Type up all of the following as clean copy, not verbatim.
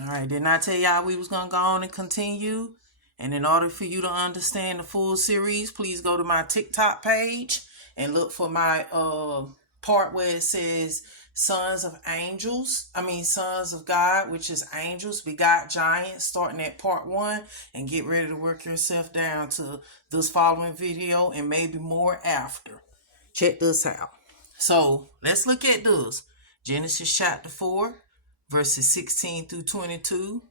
All right, didn't I tell y'all we was going to go on and continue? And in order for you to understand the full series, please go to my TikTok page and look for my part where it says Sons of God, which is angels, begot giants, starting at part 1, and get ready to work yourself down to this following video and maybe more after. Check this out. So let's look at this. Genesis chapter 4, verses 16 through 22.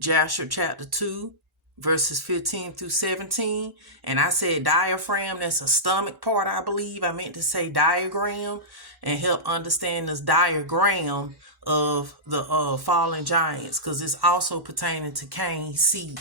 Joshua chapter 2, verses 15 through 17. And I said diaphragm, that's a stomach part, I believe. I meant to say diagram, and help understand this diagram of the fallen giants, because it's also pertaining to Cain's seed.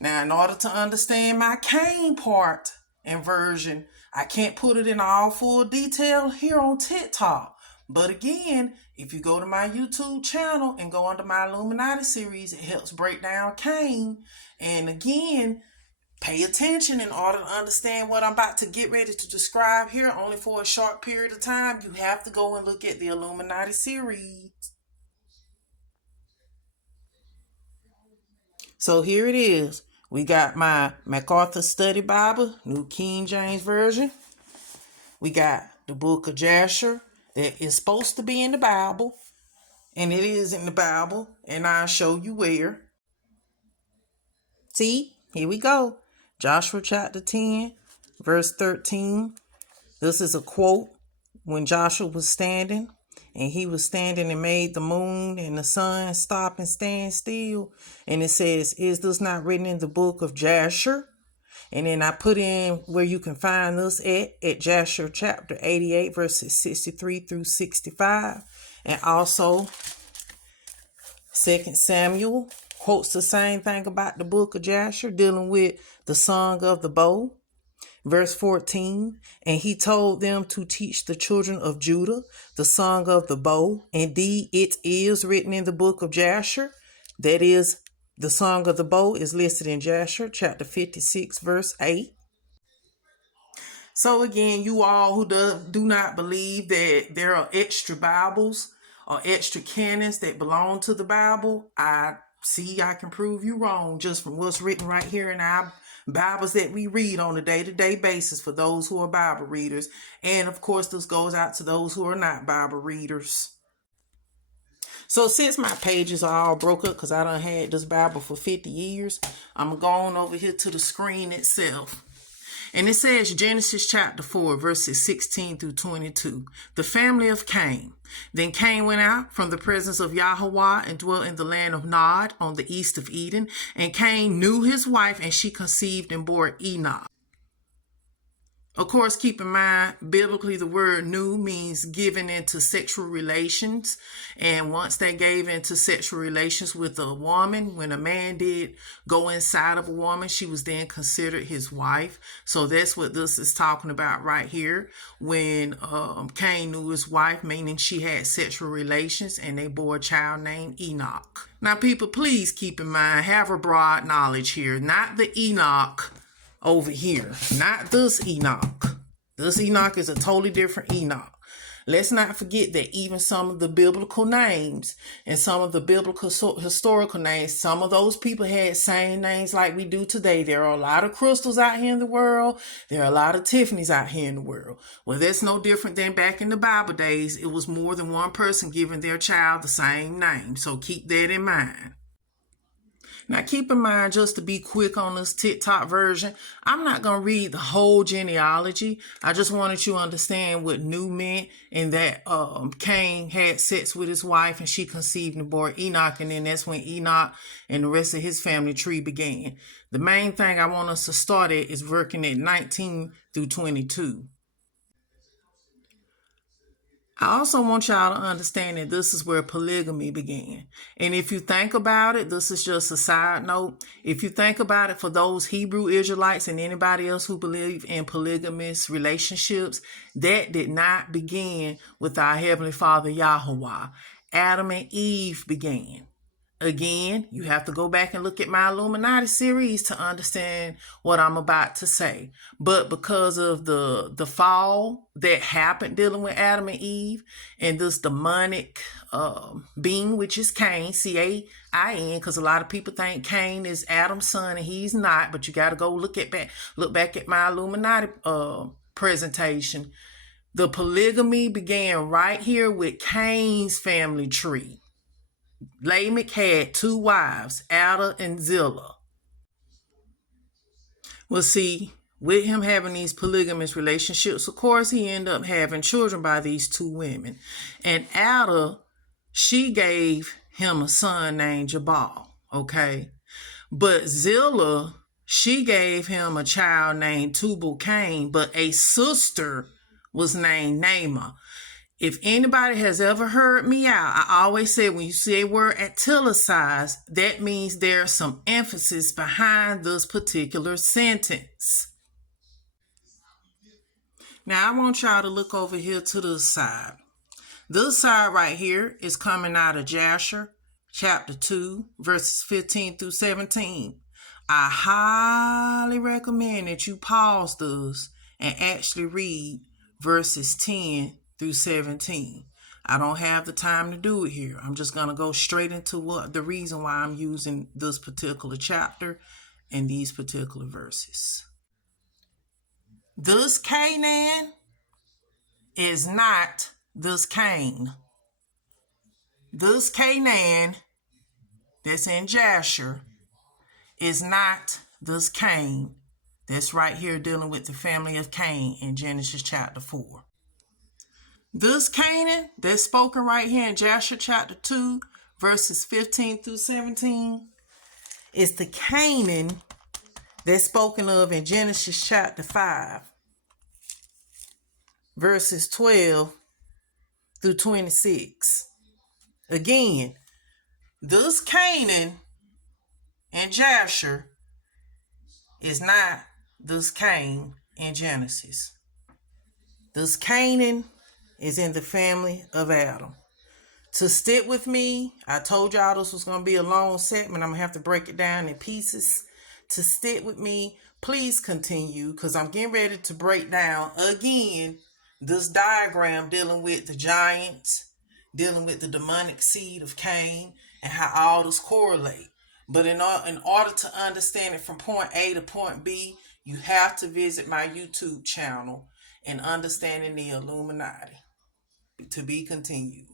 Now, in order to understand my Cain part and version, I can't put it in all full detail here on TikTok. But again, if you go to my YouTube channel and go under my Illuminati series, it helps break down Cain. And again, pay attention in order to understand what I'm about to get ready to describe here, only for a short period of time. You have to go and look at the Illuminati series. So here it is. We got my MacArthur Study Bible, New King James Version. We got the book of Jasher that is supposed to be in the Bible. And it is in the Bible. And I'll show you where. See, here we go. Joshua chapter 10, verse 13. This is a quote when Joshua was standing. And he was standing and made the moon and the sun stop and stand still. And it says, is this not written in the book of Jasher? And then I put in where you can find this at Jasher chapter 88, verses 63 through 65. And also 2 Samuel quotes the same thing about the book of Jasher, dealing with the song of the bow. Verse 14, and he told them to teach the children of Judah the song of the bow. Indeed, it is written in the book of Jasher. That is, the song of the bow is listed in Jasher chapter 56, verse 8. So again, you all who do not believe that there are extra Bibles or extra canons that belong to the Bible, I can prove you wrong just from what's written right here in our Bibles that we read on a day-to-day basis for those who are Bible readers. And of course, this goes out to those who are not Bible readers. So since my pages are all broke up because I done had this Bible for 50 years, I'm going over here to the screen itself. And it says Genesis chapter 4, verses 16 through 22. The family of Cain. Then Cain went out from the presence of Yahweh and dwelt in the land of Nod on the east of Eden. And Cain knew his wife, and she conceived and bore Enoch. Of course, keep in mind, biblically, the word knew means given into sexual relations. And once they gave into sexual relations with a woman, when a man did go inside of a woman, she was then considered his wife. So that's what this is talking about right here. When Cain knew his wife, meaning she had sexual relations, and they bore a child named Enoch. Now, people, please keep in mind, have a broad knowledge here, not the Enoch over here, not this Enoch. This Enoch is a totally different Enoch. Let's not forget that even some of the biblical names and some of the biblical historical names, some of those people had same names like we do today. There are a lot of Crystals out here in the world. There are a lot of Tiffany's out here in the world. Well, that's no different than back in the Bible days. It was more than one person giving their child the same name. So keep that in mind. Now, keep in mind, just to be quick on this TikTok version, I'm not going to read the whole genealogy. I just wanted you to understand what knew meant, and that Cain had sex with his wife and she conceived and bore Enoch, and then that's when Enoch and the rest of his family tree began. The main thing I want us to start at is working at 19 through 22. I also want y'all to understand that this is where polygamy began. And if you think about it, this is just a side note. If you think about it, for those Hebrew Israelites and anybody else who believe in polygamous relationships, that did not begin with our Heavenly Father Yahweh. Adam and Eve began. Again, you have to go back and look at my Illuminati series to understand what I'm about to say. But because of the fall that happened dealing with Adam and Eve and this demonic being, which is Cain, Cain, because a lot of people think Cain is Adam's son and he's not. But you got to go look back at my Illuminati presentation. The polygamy began right here with Cain's family tree. Lamech had 2 wives, Ada and Zillah. Well, see, with him having these polygamous relationships, of course, he ended up having children by these 2 women. And Ada, she gave him a son named Jabal, okay? But Zillah, she gave him a child named Tubal-Cain, but a sister was named Naamah. If anybody has ever heard me out, I always say when you see a word italicized, that means there's some emphasis behind this particular sentence. Now, I want y'all to look over here to this side. This side right here is coming out of Jasher, chapter 2, verses 15 through 17. I highly recommend that you pause this and actually read verses 10 through 17. I don't have the time to do it here. I'm just going to go straight into the reason why I'm using this particular chapter and these particular verses. This Canaan is not this Cain. This Canaan that's in Jasher is not this Cain that's right here dealing with the family of Cain in Genesis chapter 4. This Canaan that's spoken right here in Jasher chapter 2, verses 15 through 17, is the Canaan that's spoken of in Genesis chapter 5, verses 12 through 26. Again, this Canaan in Jasher is not this Cain in Genesis. This Canaan is in the family of Adam. To stick with me, I told y'all this was going to be a long segment. I'm going to have to break it down in pieces. To stick with me, please continue, because I'm getting ready to break down again this diagram dealing with the giants, dealing with the demonic seed of Cain, and how all this correlate. But in order to understand it from point A to point B, you have to visit my YouTube channel and understanding the Illuminati. To be continued.